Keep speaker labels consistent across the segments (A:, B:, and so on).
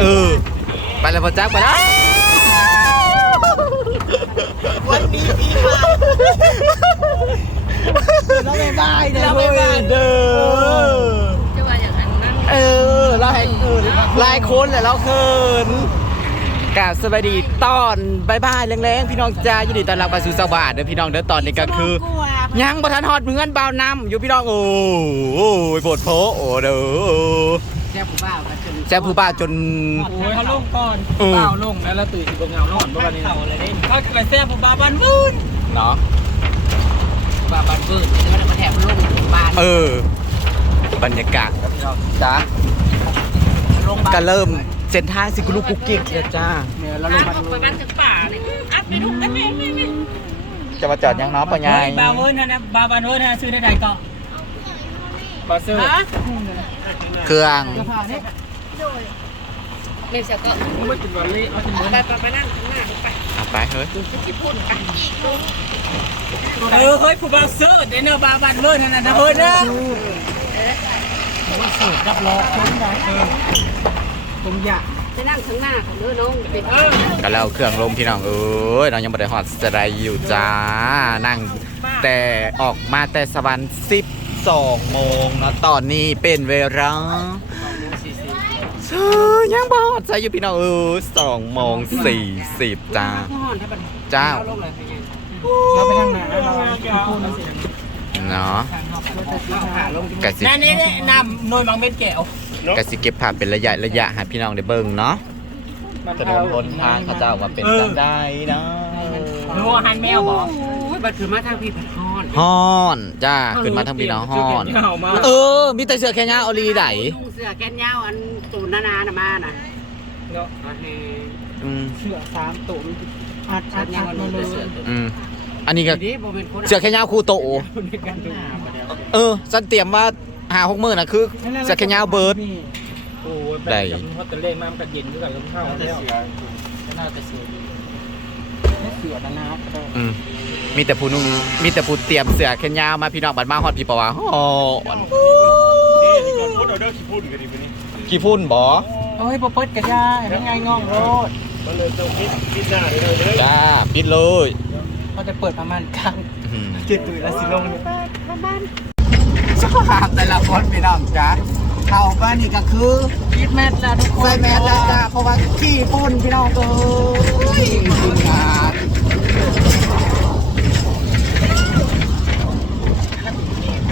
A: เออ ไปแล้วพอจักไปแล้ว
B: วันนี้ปีใหม่เราไม่บายเด้อ
A: เราไม่บ้านเด้อ
C: จะว่าอย่างนั้นนั่น
A: เออเราให้เออหลายคนแหละเราเขินกราบสวัสดีตอนบายบายแรงๆพี่น้องจ้ายินดีต้อนรับเข้าสู่สวัสดีเด้อพี่น้องเด้อตอนนี้ก็คือ ยังบ่ทันฮอดเมือนบ่าวนำอยู่พี่น้องโอ้โอ้ยโบดโพโอ้เด้อ
B: แซ่บผู้บ่า วกันจน
A: แจ้ผู้บ้าจน
D: โอ้ยเขาลงก่อน
A: เออ
D: เปล่าลงแล้วเราตื่นสิบเงานอนเมื่อวันนี้เขาเลยเขาไปแซ่บผมบาบันวุ่น
A: เนาะ
B: บาบันเบิร์ดจะมาได้มาแถมลงบ้าน
A: เออ บรรยากาศจ้า
B: ลงบ้าน
A: ก็เริ่มเส้นทางสิกุลูกกุ๊กกิ๊กแล้วจ้า
B: เนี่ยเราล
C: ทางง
B: บ้าน
C: ออกไปบ้านถึงป่าเลยอัดไปดูอัดไปไม่ไม่
A: จะมาจอดยังเนาะปัญญา
D: เฮ้ยบาเวิร์นนะนะบาบันเวิร์นนะซื้อได้ไหนก็บาซื้อ
B: ฮะ
A: เครื่อง
B: กระเพราเนี่ย
C: ไม่เสียก็
D: มึงไม่กินบอลลี่เอาถึง
C: ไป
D: เบิร์น
C: ไปไปนั่งข้างหน้าไป
A: เอาไปเฮ้ย
C: ที่พูดไป
D: เออเฮ้ยผู้บาซื้อเดี๋ยวเนอะบาบันเวิร์นนะนะเฮ้ยนะ
B: สูตรรับรองต้มได้เออต้มย
C: ไปนั่งข้างหน้าของเนื้อน้องเป็น
D: เออ
A: ก็แล้วเครื่องลมพี่น้องเอ้ยเรายังไม่ได้ฮอดสไลด์อยู่จ้านั่งแต่ออกมาแต่สวรรค์12โมงเนาะตอนนี้เป็นเวลาเออ ยังบอดใส่อยู่พี่น้องเออสองโมงสี่สิบจ้าำ
B: ห่อนถ้าบัน
A: เจ้า
B: ลงเลยเป็นไงเราไปทางไหนเราพูดนะสิ
A: เนาะ
B: เราหาลง
A: กะสิ
D: นั่นนี่นำหน่วยมังเม็ดแก้ว
A: กะสิเก็บภาพเป็นระยะระยะให้พี่น้องได้เบิ่งเนาะถนนบนทางเขาเจ้าว่าเป็นจังได้เนาะ
D: หนูอาหันแมวบอก
B: โอ้ยบัดคือมาทางพี่ผัดห่อน
A: ฮ้อนจ้าขึ้นมาทางพี่น้องฮ้อน เออ มีแต่เสื้อแค่นี้เอาลีได
B: นุ่งเสื้อแขนยาวอัน ตูนนานานะมาน่ะ
D: เนาะ
B: โอเค
A: อืม
B: เสื้อสามตัวอัดอัดยาวนุ่งเสื้อ
A: อืมอันนี้ก็
B: ดีโบเป็นคน
A: เสื้อแค่นี้คู่โต
B: ในการดู
A: เออสันเตรียมมาหาหกหมื่นน่ะคือเสื้อแค่นี้เบิร์ด
D: โอ้ยแบบเพราะแต่เล่มากมันก็เย็นด้วยกันแล้วเข้าแล้ว
B: น่าจะเสื้อเสื้อนานา
A: อืมมีแต่ผู้นุ่งมีแต่ผู้เตรียมเสื้อแขนยาวมาพี่น้องบัดมาฮอดพี่ปะวะฮ้อนกี่พุ่น บ่
B: โอ้ยโบเปิดกระยาไม่ไงง่องโรด
A: จ้าปิดเลย
B: เขาจะเปิดประมาณกลาง
A: อืม
B: เจ็ดปืนแล้วสิลงสภาพแต่ละคนพี่น้องจ้าเข้าบ้านนี่ก็คือคิดแมทแล้วทุกคนใส่แมทแล้วจ้าเพราะว่าขี้ปุ่นพี่น้องเอ้ยทีมงาน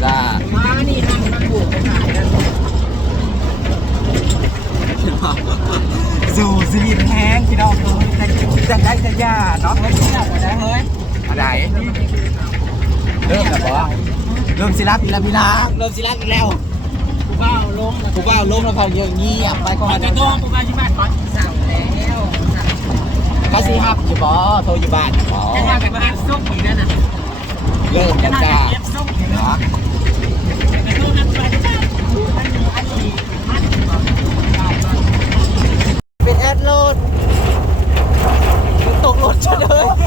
B: จ้า
D: มานี่ทำมาปลูกไปขายแล้ว
B: สู่ชีวิตแห้งพี่น้องเอ้ยแต่จะได้จะยาเนาะไม่ยากกว่านั้นเฮ้ย
A: อะไรเริ่มแล้วบ่
B: เริ่มสิรับอีกแล้วพี่น้องเริ่มสิรับอีกแล้ว
D: ผู้บ้าลง
B: กูว่าล้มแล้วพอเยอะเงียบไปก่อน
D: จะต้องผู้บ้าที่บ้านขอสั่งแล้ว
B: ก็สิฮับอยู่บ่โทรอยู่บ้านบ่
D: จะมาเป็นบ้านซุกอีกนั่นน่ะ
B: เริ่มแล้วจ้า
D: เก็บซุกอีก
B: เนาะ
D: กระตุ้นน้ำไปได้
B: เป็นแอดโหลดตกรถเฉย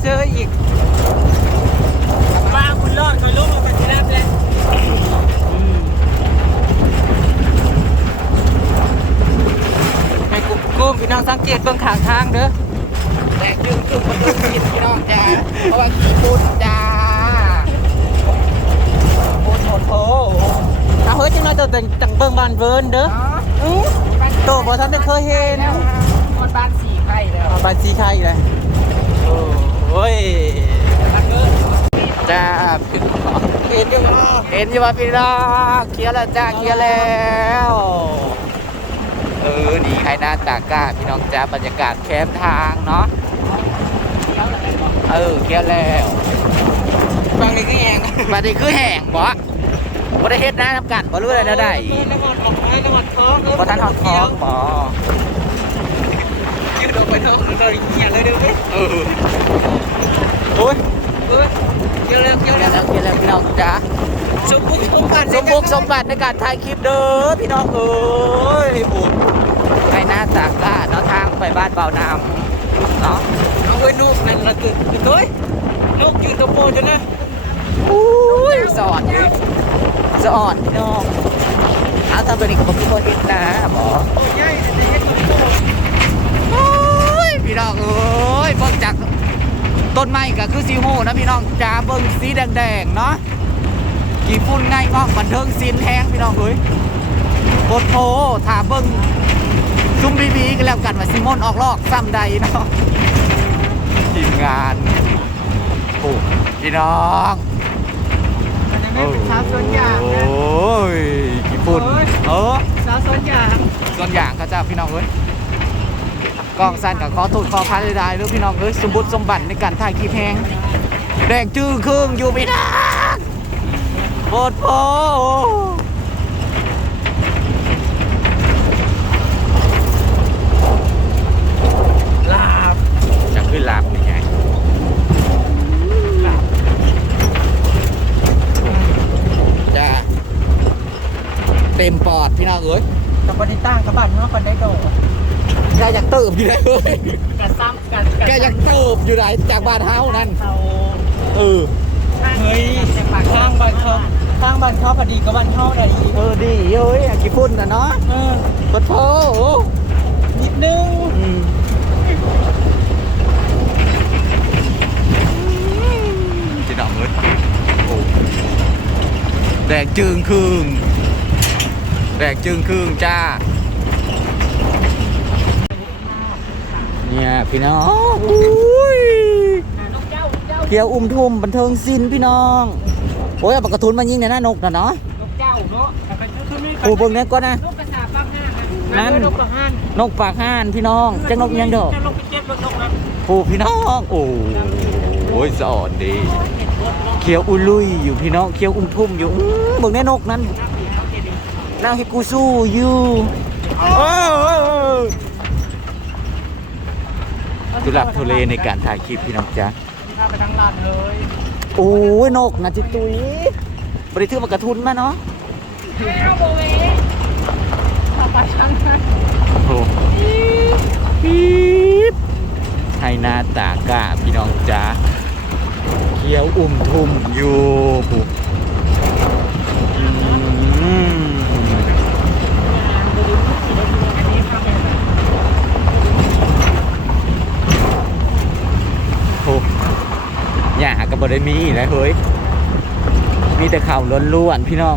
B: เจออีกว่าคุณรอดคอย
C: ล้
B: มมาปฏิรับเลยให้กุ
D: มกุม
B: พี่น้องสังเกตเบื้องขางทางเด้อ
C: แต่ยึนจุ่มประตูกินพี่น้องจ้าเพราะว่าปุ่นจ้าปุ่นโผล่โผ
B: เอาเฮ้ยจังน้อยตัวแต่งจังเบื้องบานเวิร์นเด้อโตบ่ทันได้เคยเห็น
C: บ้านสีไข่แล้ว
B: บ้านสีไข่เลย โอ้ย
A: จ้า
B: เห็นอยู่บ่
A: เห็นอยู่ว่าพี่น้องเคลียร์แล้วจ้าเคลียร์แล้วเออนี่ใครหน้าตากล้าพี่น้องจ้าบรรยากาศแคมป์ทางเนาะเออเคลียร์แล้ว
B: บางนี่ก็แยง
A: บัดนี้คือแห้งบ่บ่ได้เฮ็ดนะน้ำกันบ่รู้อะไรนะได้
B: น้ำมันออกมาน้ำมันท้อง
A: บ่ทันฮอดคองบ่
B: ยืดออกไปท้องเลยเหี้ยเลยเด้อเว้ย สมบัติ
A: สมบุกสมบัติในการถ่ายคลิปเด้อพี่น้องเอ้ยบุญใครหน้าตากล้าเนาะทางไปบ้านเบาน้ำเนาะ
B: เอาไว้นกนั่นละคือคือตัวลูกยืนตะโพนจ้ะนะ
A: อุ้ยสอนอยู่สอนพี่น้องเอาทำตัวนี้กับพี่คนอีกนะหมอ
B: โอ้ยใหญ่แต่เฮ็ดตัวนี้ตัว
A: โอ้ยพี่น้องเอ้ยเบิ่งจากต้นไม้ก็คือซีโม่นะพี่น้องจ้าเบิ่งสีแดงๆเนาะ กี่ฝุ่นไงงอกบันเทิงซีนแห้งพี่น้องเอ้ยโคตรโพถ้าเบิ่งซุ่มบีบีกันแล้วกันว่าซิมอนออกลอกซ้ำใดเนาะทีมงานโอ้พี่น้อง
B: มันยังไม่เป็นสาวสวนยาง
A: โอ
B: นะ้
A: ยกี่ฝุ่น
B: โอ้ย
A: เออ
B: สาวสวนยาง
A: ส่วนอย่างเขาเจ้าพี่น้องเอ้ยกองสันกับขอโทษขอพันได้ๆเด้อพี่น้องเอ้ยสมบุติสมบัติในการถ่ายคลิปแพงแดงจื้อครึ่งอยู่ไม่ได้ โคตรโพ
B: ลาบ
A: จะขึ้นลาบนี่ไงจ้าเต็มปอดพี่น้องเอ้ย
B: กับบันไดตั้งกับบ้านเนาะบันได้โดด
A: แกอยากเติบอยู่ไหนเอ้ย
B: กระซ้ำกัน
A: แกอยากเติบอยู่ไหนจากบ้านเฮานั่น
B: เอ
A: อ
B: เฮ้ยข้างบ้านเขาข้างบ้านเขาพอดีกับบ้านเขาได้อีก
A: เออดีเอ้ยอะกี่ฝุ่นนะเนาะ
B: เออ
A: โคตรโพ
B: นิดนึง
A: อืมจะดอกเลยโอ้แดงจึงครึ่งแดงจึงครึ่งจ้า เนี่ยพี่น้องอุ้ยเที่ยวอุ้มทุ่มบันเทิงศิลป์พี่น้อง โอ้ยเอาปากกระทุนมายิงในหน้านกนะเนาะ
B: นกเจ้าเนาะแต่ก็คือไม่
A: โอ้เบิ่งนี้ก่อนนะ
B: นกกระสาบางห้าง
A: นั่น
B: นกกระห้าน
A: นกปากห่านพี่น้องจังนกยังดอก
B: จะลงไปเก็บนกนั้น
A: โอ้พี่น้องโอ้โหสอนดีเขียวอุลุยอยู่พี่น้องเขียวอุ้มทุ่มอยู่อื้อเบิ่งแน่นกนั้นนางให้กูสู้อยู่โอ้ทุลักทุเลในการถ่ายคลิปพี่น้องจ๊ะ
B: ข้าไปทางลาดเลย
A: โอ้ยนกนะจิตุยบริทือมากระทุนมาเนาะ
B: เอาโบเวข้าไปทางนั้น
A: โอ้ปี๊บให้หน้าตากะพี่น้องจ้าเขียวอุ่มทุ่มอยู่ปุ๊อืมโอ้ หยากับบได้มีนะเฮ้ยมีแต่ข่าวล้วนๆพี่น้อง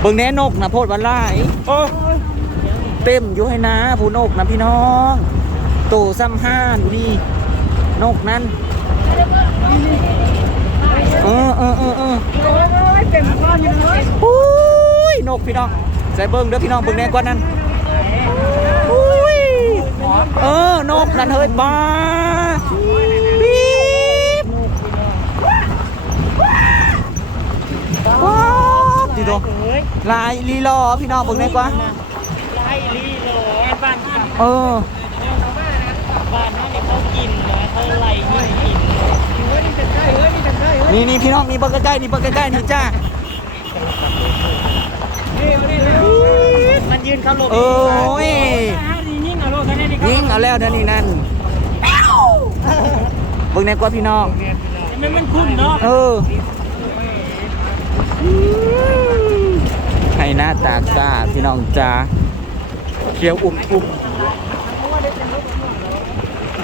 A: เบิ่งแน่นกนะโพดวันไล่เต็มอยู่ให้นะผู้นกนะพี่น้องโตซ้ำห้าดูนี่นกนั้นเออเออเออเออ
B: เต็มก้อนอยู่เลย
A: โอ้ยนกพี่น้องใส่เบิ่งเด้อพี่น้องเบิ่งแน่กว่านั้นโอ้ยเออนกนั่นเฮ้ยบ้าบีบว้าวดีโตลายลีลอพี่น้องเบิ่งแน่กว่า
B: ไล่ลีโหลบ้านกิน
A: เออ
B: บ้านนั่นเขากินนะเขาไล่ยิ่งกินเฮ้ยนี่จะใช่เฮ้ยนี่จะใช่เฮ้ย
A: นี่นี่พี่น้องนี่เบิ่งใกล้ๆนี่เบิ่งใกล้ๆนี่จ้า
B: นี่นี่มันยืนเขาหลบ
A: เอ้ย
B: ยิ่งเอาโลกแค่นี้
A: ยิงเอาแล้วเดี๋ยวนี้นั่นเบิ่งแน่กว่าพี่น้อง
B: มันมันคุ้มเนาะ
A: เออใหน้าตากล้าพี่น้องจ้าเขียวอุ่มอุ่ม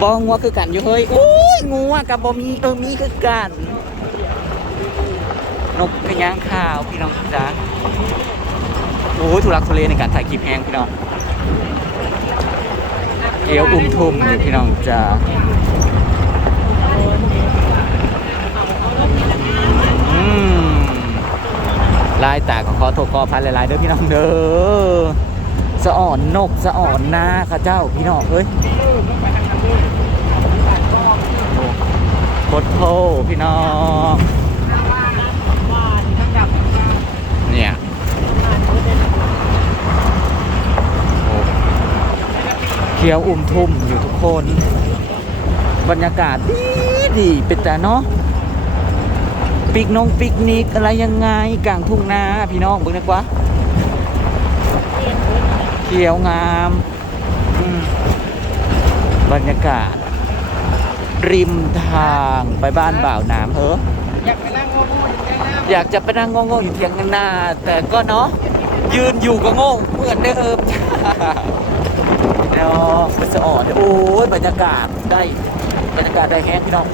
A: บองัวคือกันอยู่เฮ้ยโอ้ยงัวกับบอมีเออมีคือกัน นกกระยางขาวพี่น้องจ้าโอ้ยทุลักทุเลในการถ่ายคลิปแห้งพี่น้องเอวอุ้มทุ่มอยู่พี่น้องจ้าอืม ลายตาก็ขอโทษขอพันหลายๆเด้อพี่น้องเด้อสะอ่อนนกสะอ่อนนาข้าเจ้าพี่น้องเอ้ยโคตรโพพี่น้องเนี่ยเขียวอุ่มทุ่มอยู่ทุกคน บรรยากาศดีดีเป็นแต่เนาะ ปิกนงปิกนิกอะไรยังไงกลางทุ่งนาพี่น้องเบิ่งดีกว่าเขียวงามอืมบรรยากาศ ริมทางไปบ้านบ่าวน้ำเฮ้อ
B: อยากไปนั่งโง่ๆอยู่ใกล้น้
A: อยากจะไปนั่งงงๆอยู่เทียงกันหน้าแต่ก็เนาะยืนอยู่ก็งงเหมือนเดิมเนาะมันจะอ่อนโอ้ยบรรยากาศได้บรรยากาศได้แห้งพี่น้อง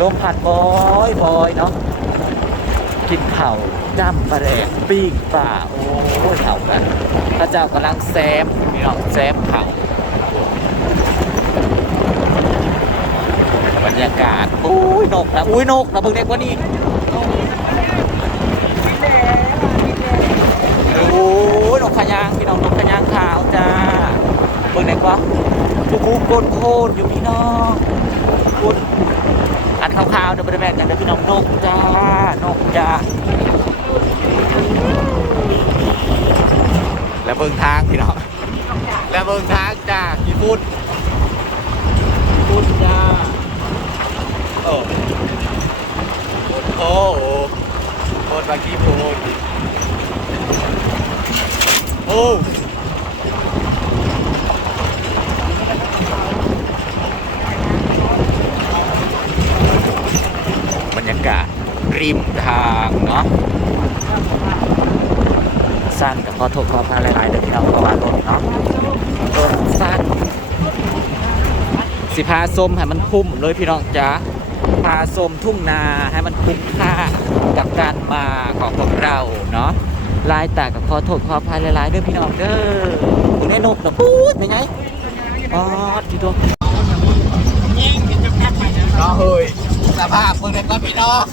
A: ลมพัดบอยบอยเนาะกินข้าจ้ำปลาแดกปิ้งปลาโอ้ยเข่ากันพระเจ้ากำลังแซมพี่น้องแซมเข่าบรรยากาศอุ้ยนกนะอุ้ยนกนะเพิ่งเด็กว่านี่โอ้ยนกขยางพี่น้องนกขยางขาวจ้าเพิ่งเด็กว่าทุกคูกนโคนอยู่พี่น้องคุณอัน ขาวๆเดี๋ยวบริเวณกันเดี๋ยวพี่น้องนกจ้านกจ้า แล้วเบิ่งทางพี่น้องแล้วเบิ่งทางจ้ากี่ฟุตกี่ฟุตจ้าโอ้โอ้โหโคตรบางทีโพดโอ้ รยากาศริมทางเนาะสั้นกับขอโทษขอพาหลายๆเดี๋ยวพี่น้องก็ว่ารถเนาะรถสั้นสิพาส้มให้มันคุ้มเลยพี่น้องจ๋าพาส้มทุ่งนาให้มันคุ้มค่ากับการมาของพวกเราเนาะลายตากับขอโทษขออภัยหลายๆเด้อพี่น้องเด้อคุณแน่นกนะพูดเป็นไงอ๋อที่ตัว
C: เฮ้ย สภาพเพิ่งเด็กก็พี่น้อง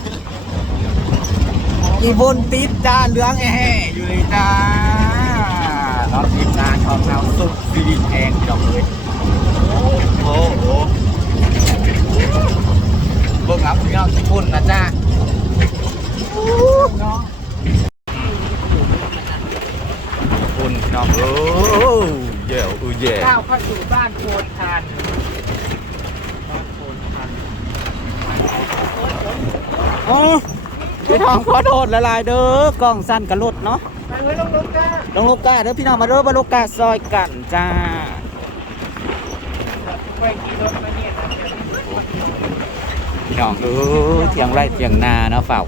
C: อีบุญติดจ้าเหลืองแอๆอยู่เลยจ้าเราทีมงานของเราสุดซีดีแทงพี่น้องเลยโอ้โหเบิ่งครับพี่น้องญี่ปุ่นนะจ้า
A: คุณน้องโอ้เย่อู้เย่ำ
B: ก้าวเข้าสู่บ้านโพนทานบ้านโพนทาน
A: โอ้พี่น้องขอโทษหลายเด้อกล้องสั้นกับรถเนาะ
B: ไปเลยลงลงจ้า
A: ลงโลกาเด้อพี่น้องมาเด้อมาโลกาซอยกันจ้า
B: ไปขี่รถมาเนี่ยนะ
A: พี่น้องเออเทียงไรเทียงนาเนาะเฝ้า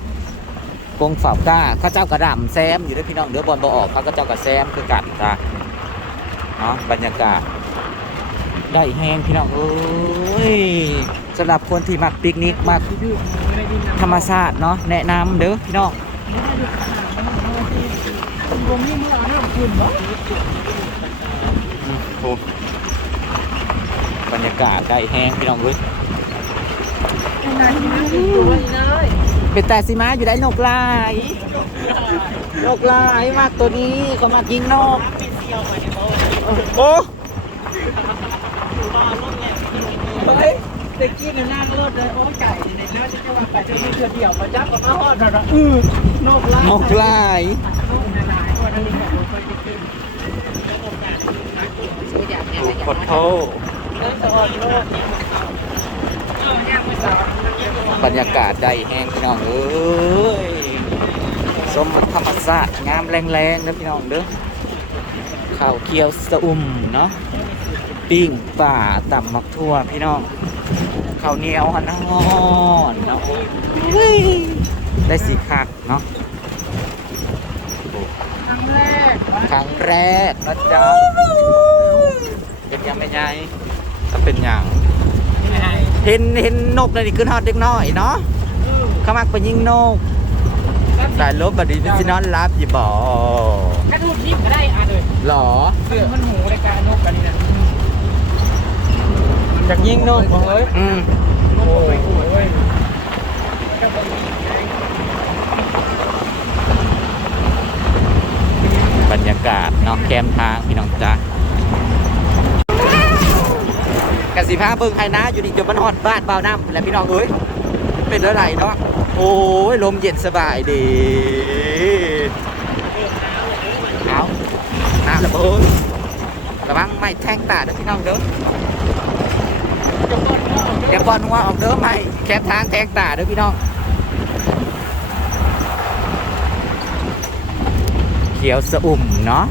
A: กงเฝ้าก้าข้าเจ้ากระดำแซมอยู่เด้วยพี่น้องเดี๋ยวบอลบอออกเขาก็เจ้ากระแซมคือกันจ้าเนาะบรรยากาศได้แห้งพี่น้องเอ้ย สำหรับคนที่มักปิกนิกมักธรรมชาติเนาะแนะนำเด้อพี่น้อง
B: ลงนี่เมื่อเอาน้ำขึ้นบ่
A: อืมบรรยากาศได้แห้งพี่น้องเอ้ย
B: เลยเป็
A: นแต่สิมาอยู่ได้นกลายนกลายมากตัวนี้ก็มากินนกโอ้
B: เฮ้ยตะกี้น่ะนั่งรถเลยโอ้ไก่ในหน้าจะจะว่าไก่จะมีเถื่อเดียวมาจับกับมาฮอดแล้วอือนกลาย
A: นกลาย
B: นกลายๆคนนี้แบบคนจะกิน
D: สู้อยากแน่
A: ถูก
D: อยาก
A: ขอโทษ
B: เรื่องสะออนโลกนี่เออย่างไม่สาว
A: บรรยากาศได้แห้งพี่น้องเอ้ยสมธรรมศาตร์งามแรงๆนะพี่น้องเด้อข้าวเคียวสะอุ่มเนาะปิ้งป่าตับมักทั่วพี่น้อง ข้าวเหนียวหันหอนเนาะเฮ้ยได้สีคักเนาะ
B: ครั้งแรก
A: ครั้งแรกนะจ๊ะเป็นยังไงไงถ้าเป็นอย่าง
B: ยังไง
A: เห็นเห็นนกเลยนี่ขึ้นฮอดเด็กน้อยเนาะเขามักไปยิงนกสายลบบดีเป็นสินอนรับอยู่บ่
B: ถ้าดูทิปก็ได้อะเลย
A: หรอ
B: เสื้อมันหูในการนกกันนี่นะ อยากยิงนกของเอ้ย
A: อืม
B: โอ้ย
A: บรรยากาศเนาะแคมทางพี่น้องจ้ากสิพาเบิ่งไฮนะอยู่นี่จนมันฮอดบ้านเบาน้ำแล้วพี่น้องเอ้ยเป็นอะไรเนาะโอ้ยลมเย็นสบายดีเอาน้ำระเบิดระวังไม่แทงตาเด้อพี่น้องเด้อ เดี๋ยวบอลหัวออกเด้อไม่แคบทางแทงตาเด้อพี่น้อง เขียวสะอุ่มเนาะ